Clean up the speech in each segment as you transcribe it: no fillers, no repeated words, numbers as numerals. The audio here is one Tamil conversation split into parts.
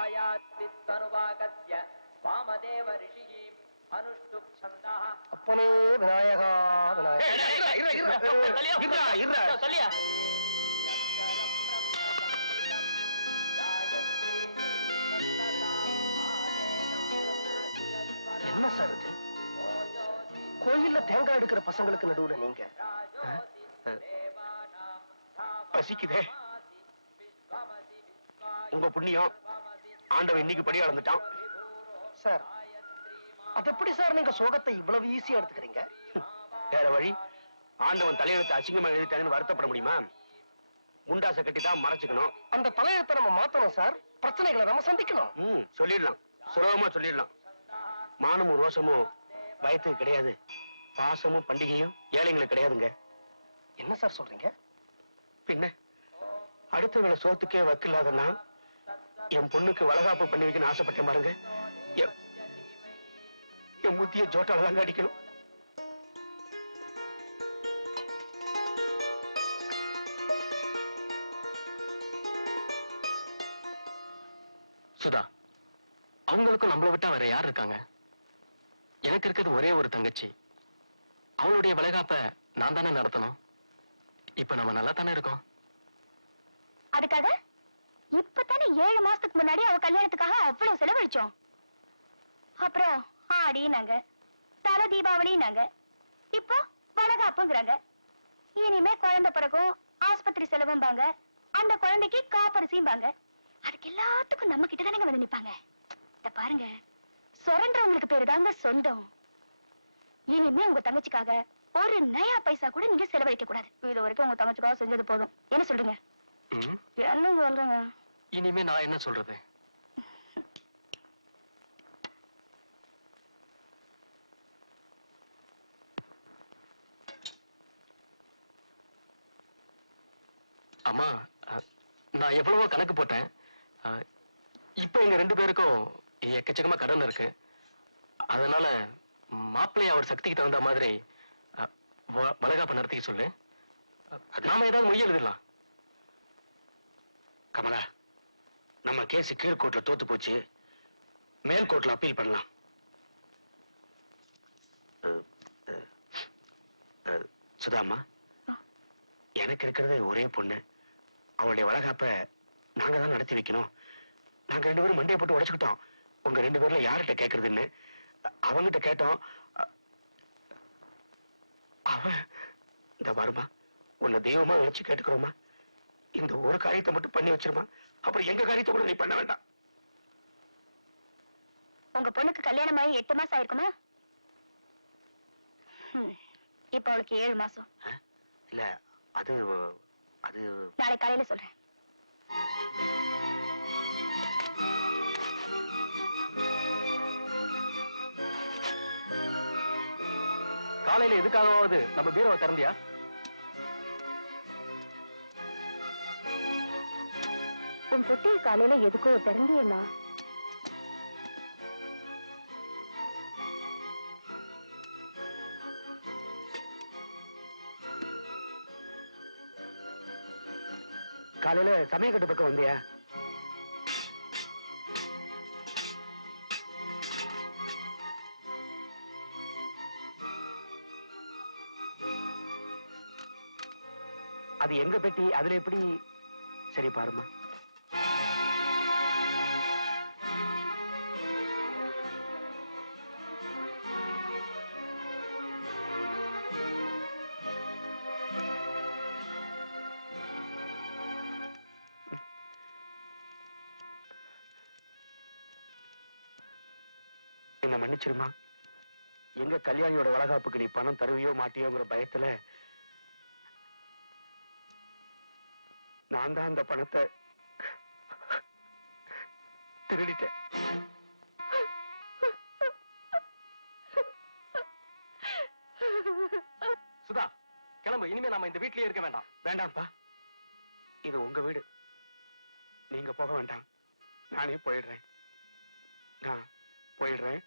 ஆயாத்வித்தனுவாகத்ய வாமதேவ ரிஷிஹி அனுஷ்டுப் சந்தஹ. அப்பனே விநாயகா விநாயகா சொல்லியா என்ன சார் இது? கோயில்ல தேங்காய் எடுக்கிற பசங்களுக்கு நடுவுல நீங்க பசிக்குதே. உங்க புண்ணியம் ஆண்டவன் இன்னைக்கு படி அளந்துட்டான் சார். அது எப்படி சார் நீங்க சோகத்தை இவ்வளவு ஈஸியா எடுத்துக்கிறீங்க? வேற வழி. ஆண்டவன் தலையெழுத்து அசிங்கமா எழுதிட்டாங்கன்னு வருத்தப்பட முடியுமா? முண்டாசை கட்டிதான் மறைச்சுக்கணும். அந்த தலையெழுத்தை நம்ம மாத்தணும் சார். பிரச்சனைகளை நம்ம சந்திக்கணும். சொல்லிடலாம், சுலபமா சொல்லிடலாம். மானமும் ரோசமும் வயத்துக்கு கிடையாது, பாசமும் பண்டிகையும் ஏழைங்களுக்கு கிடையாதுங்க. என்ன சார் சொல்றீங்க? பின்ன அடுத்த வேளை சோத்துக்கே வக்கில்லாதன்னா என் பொண்ணுக்கு வளகாப்பு பண்ணி வைக்கணும்னு ஆசைப்பட்டேன் பாருங்க. என் முத்திய ஜோட்டால தாங்க அடிக்கணும். சுதா, அவங்களுக்கும் நம்மளை விட்டா வேற யார் இருக்காங்க? எனக்கு இருக்கிறது ஒரே ஒரு தங்கச்சி. அவளுடைய வளைகாப்ப நான் தானே நடத்தணும். இப்ப நம்ம நல்லா தானே இருக்கோம். அதுக்காக இப்பதானே 7 மாசத்துக்கு முன்னாடி அவ கல்யாணத்துக்காக அவ்வளவு செலவழிச்சோம். அப்புறம் ஆடினாங்க, தல தீபாவளினாங்க, இப்போ வளகாப்புங்கிறாங்க. இனிமே குழந்தை பிறக்கும், ஆஸ்பத்திரி செலவும்பாங்க, அந்த குழந்தைக்கு காப்பரிசிம்பாங்க. அதுக்கு எல்லாத்துக்கும் நம்ம கிட்டதானே வந்து நிப்பாங்க. இத பாருங்க, சொரன்றவங்களுக்கு பேரு தாங்க சொந்தம். இனிமே உங்க தங்கச்சிக்காக ஒரு நயா பைசா கூட நீங்க செலவழிக்க கூடாது. இது வரைக்கும் உங்க தங்கச்சிக்காக செஞ்சது போதும். என்ன சொல்றீங்க? என்ன சொல்றேங்க? இனிமே நான் என்ன சொல்றது? அம்மா, நான் எவ்வளவோ கணக்கு போட்டேன். இப்ப எங்க 2 பேருக்கும் எக்கச்சக்கமா கடன் இருக்கு. அதனால மாப்பிள்ளைய அவர் சக்திக்கு தகுந்த மாதிரி வளகாப்பு நடத்திக்க சொல்லு. நாம ஏதாவது மொழி எழுதிடலாம். கமலா, நம்ம கேஸ் கீழ்கோர்ட்ல தோத்து போச்சு, மேல்கோர்ட்ல அப்பீல் பண்ணலாம். சுதாமா, எனக்கு இருக்கிறது ஒரே பொண்ணு. அவளுடைய வளகாப்ப நாங்க தான் நடத்தி வைக்கணும். நாங்க 2 பேரும் மண்டையை போட்டு உடைச்சுக்கிட்டோம். உங்க 2 பேர்ல யார்கிட்ட கேட்கறதுன்னு அவங்கிட்ட கேட்டோம். அவன் இந்த வருமா, உன்னை தெய்வமா நினைச்சு கேட்டுக்கிறோமா, இந்த ஒரு காரியத்தை மட்டும் பண்ணி வச்சிருமா, அப்புறம் எங்க காரியத்தை கூட நீ பண்ண வேண்டாம். உங்க பொண்ணுக்கு கல்யாணம் ஆகி 8 மாசம் ஆயிருக்குமா? இப்ப அவளுக்கு 7 மாசம். இல்ல, அது அது நாளை காலையில சொல்றேன். காலையில எதுக்காகவாவது நம்ம பீரோவை திறந்தியா? உன் பொட்டி காலையில எதுக்கோ திறந்தியம்மா. காலையில சமயக்கட்டு பக்கம் வந்தியா? அது எங்க பெட்டி, அதுல எப்படி? சரி பாருமா. என்ன மன்னிச்சிருமா. எங்க கல்யாணியோட வளகாப்புக்கு நீ பணம் தருவியோ மாட்டியோங்கிற பயத்துல நான் தான் அந்த பணத்தை திருடிட்டேன். சுதா, கிளம்பு. இனிமே நாம இந்த வீட்லயே இருக்க வேண்டாம். வேண்டாம்ப்பா, இது உங்க வீடு. நீங்க போக வேண்டாம், நானே போயிடுறேன். நான் போயிடுறேன்.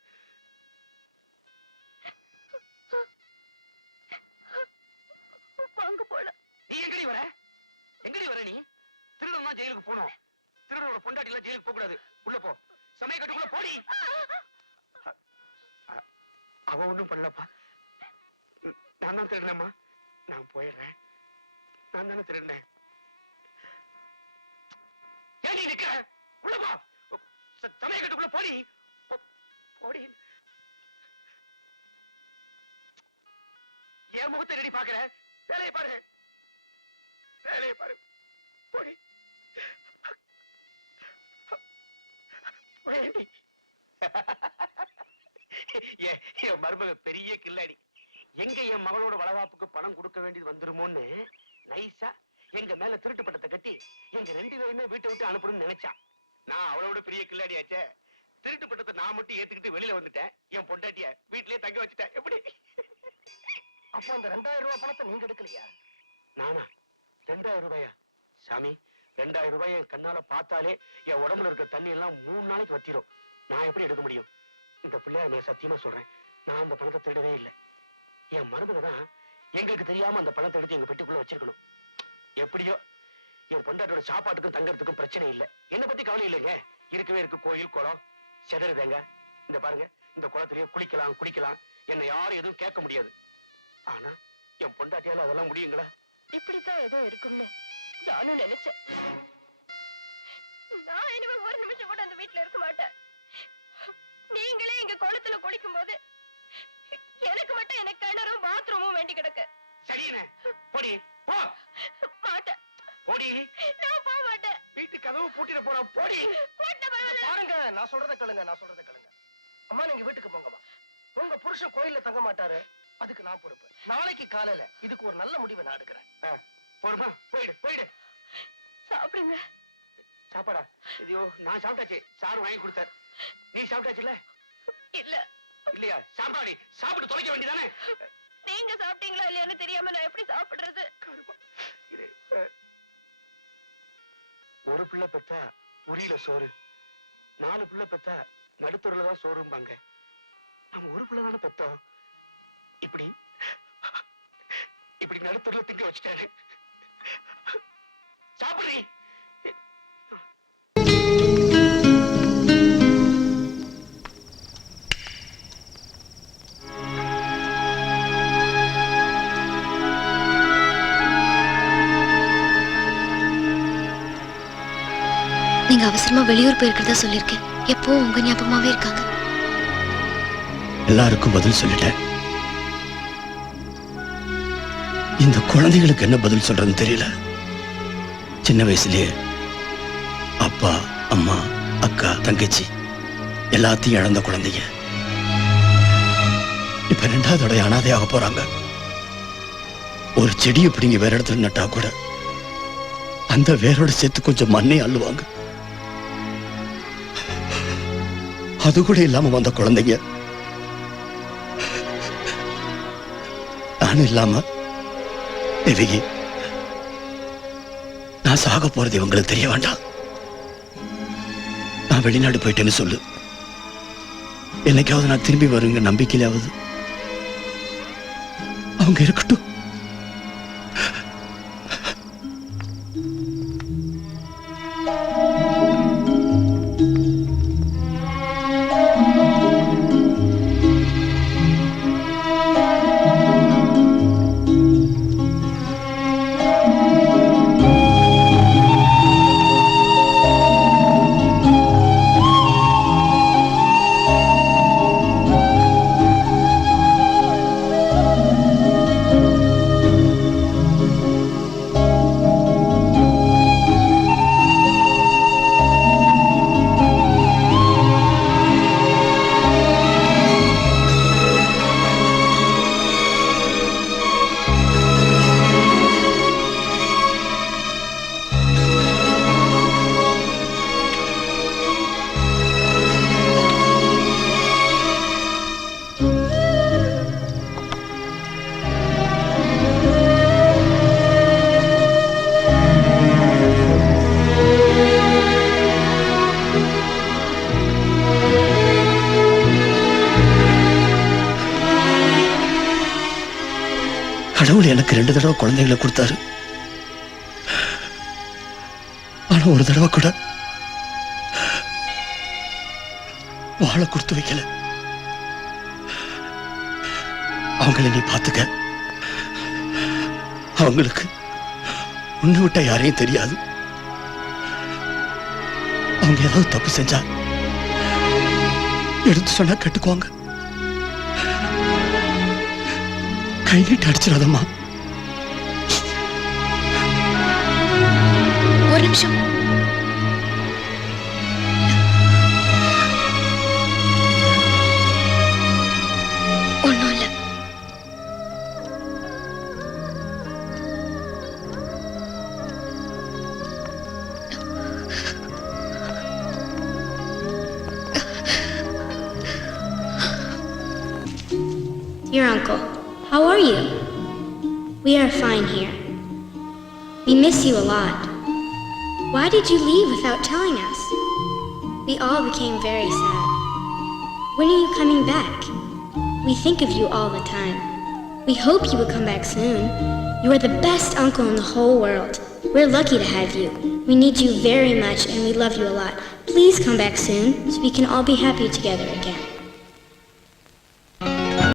வாங்க போல. நீ எங்கடி வர? எங்கடி வர? நீ திருடனா ஜெயிலுக்கு போனோம். திருடனோட பொண்டாட்டி எல்லாம் ஜெயிலுக்கு போக கூடாது. உள்ள போ, சமய கட்டுக்குள்ள போடி. அவ ஒண்ணும் பண்ணலப்பா. நான் தான் திருடினேம்மா. நான் போயிடுறேன். நான் தானே திருடினேன். ஏன் நீ நிக்கிற? உள்ள போ, சமய கட்டுக்குள்ள போடி. போடி. என் முகத்தை ரெடி பாக்குற. வேலையை பாரு, வேலையை பாரு. போடி. என் மருமக பெரிய கில்லாடி. எங்க என் மகளோட வளகாப்புக்கு பணம் கொடுக்க வேண்டியது வந்துருமோன்னு நைஸா எங்க மேல திருட்டு பட்டத்தை கட்டி எங்க 2 பேருமே வீட்டை விட்டு அனுப்பணும்னு நினைச்சா. நான் அவளோட பெரிய கில்லாடி ஆச்சே. திருட்டு பட்டத்தை நான் மட்டும் ஏத்துக்கிட்டு வெளியில வந்துட்டேன். என் பொண்டாட்டிய வீட்லயே தங்க வச்சுட்டேன். எப்படி? அப்ப அந்த 2000 ரூபாய் பணத்தை நீங்க எடுக்கலையா? நானா? 2000 ரூபாயா? சாமி, 2000 ரூபாய் என் கண்ணால பார்த்தாலே என் உடம்புல இருக்க தண்ணி எல்லாம் 3 நாளைக்கு வத்திரும். நான் எப்படி எடுக்க முடியும்? இந்த பிள்ளைய நான் சத்தியமா சொல்றேன், நான் அந்த பணத்தை திருடவே இல்லை. என் மருமக தான் எங்களுக்கு தெரியாம அந்த பணத்தை எடுத்து எங்க பெட்டிக்குள்ள வச்சிருக்கணும். எப்படியோ என் பொண்டாட்டோட சாப்பாட்டுக்கும் தங்கறதுக்கும் பிரச்சனை இல்லை. என்னை பத்தி கவலை இல்லைங்க. இருக்கவே இருக்கு கோயில் குளம் செதறுதேங்க. இந்த பாருங்க, இந்த குளத்திலேயே குளிக்கலாம் குடிக்கலாம். என்னை யாரும் எதுவும் கேட்க முடியாது. ஆனா என் பொண்டாட்டியால அதெல்லாம் முடியுங்களா? இப்படித்தான் ஏதோ இருக்கும்னு நானும் நினைச்சேன். நான் இனிமே ஒரு நிமிஷம் கூட அந்த வீட்டுல இருக்க மாட்டேன். நீங்களே இங்க குளத்துல குளிக்கும் போது எனக்கு மட்டும் எனக்கு கிணறும் பாத்ரூமும் வேண்டி கிடக்கு. சரிண்ணே, போடி போ. மாட்டேன். போடி. நான் போக மாட்டேன். வீட்டு கதவு பூட்டிட்டு போற. போடி. பாருங்க, நான் சொல்றதை கேளுங்க, நான் சொல்றதை கேளுங்க. அம்மா, நீங்க வீட்டுக்கு போங்கம்மா. உங்க புருஷன் கோயில்ல தங்க மாட்டாரு, அதுக்கு நான் பொறுப்பு. நாளைக்கு காலையில இதுக்கு ஒரு நல்ல முடிவை நான் எடுக்கிறேன். போருமா, போயிடு போயிடு. சாப்பிடுங்க. சாப்பாடா? ஐயோ, நான் சாப்பிட்டாச்சு. சாரு வாங்கி கொடுத்தார். நீ சாப்பிட்டாச்சுல்ல? இல்ல. இல்லையா? சாப்பாடி சாப்பிட்டு தொலைக்க வேண்டியதானே? நீங்க சாப்பிட்டீங்களா இல்லையான்னு தெரியாம நான் எப்படி சாப்பிடுறது? ஒரு பிள்ளை பெத்தா உரியில சோறு, 4 பிள்ளை பெத்தா நடுத்தூர்ல தான் சோறும்பாங்க. நம்ம ஒரு பிள்ளை தானே பெத்தோம். இப்படி இப்படி நடுத்தூர்ல திங்க வச்சுட்டாரு. சாப்பிடுறீ? நீங்க அவசரமா வெளியூர் போயிருக்கிறதா சொல்லிருக்கேன். எப்போ உங்க ஞாபகமாவே இருக்காங்க. எல்லாருக்கும் பதில் சொல்லிட்டேன். இந்த குழந்தைகளுக்கு என்ன பதில் சொல்றதுன்னு தெரியல. சின்ன வயசுலயே அப்பா அம்மா அக்கா தங்கச்சி எல்லாத்தையும் இழந்த குழந்தைங்க இப்ப 2வது தடவை அனாதையாக போறாங்க. ஒரு செடியை பிடிங்க வேற இடத்துல நட்டா கூட அந்த வேரோட சேர்த்து கொஞ்சம் மண்ணை அள்ளுவாங்க. அது கூட இல்லாம வந்த குழந்தைங்க நானும் இல்லாம தேவகி, நான் சாக போறது இவங்களுக்கு தெரிய வேண்டாம். நான் வெளிநாடு போயிட்டேன்னு சொல்லு. என்னைக்காவது நான் திரும்பி வருங்க நம்பிக்கையிலாவது அவங்க இருக்கட்டும். கடவுள் எனக்கு 2 தடவை குழந்தைகளை கொடுத்தாரு. ஆனா ஒரு தடவை கூட வாழ கொடுத்து வைக்கல. அவங்கள நீ பார்த்துக்க. அவங்களுக்கு உன்னை விட்ட யாரையும் தெரியாது. அவங்க ஏதாவது தப்பு செஞ்சா எடுத்து சொன்னா கேட்டுக்குவாங்க. கை நீட்டு அடிச்சிடாதம்மா. ஒரு நிமிஷம். ஒண்ணும் இல்ல. Dear Uncle, how are you? We are fine here. We miss you a lot. Why did you leave without telling us? We all became very sad. When are you coming back? We think of you all the time. We hope you will come back soon. You are the best uncle in the whole world. We're lucky to have you. We need you very much and we love you a lot. Please come back soon so we can all be happy together again.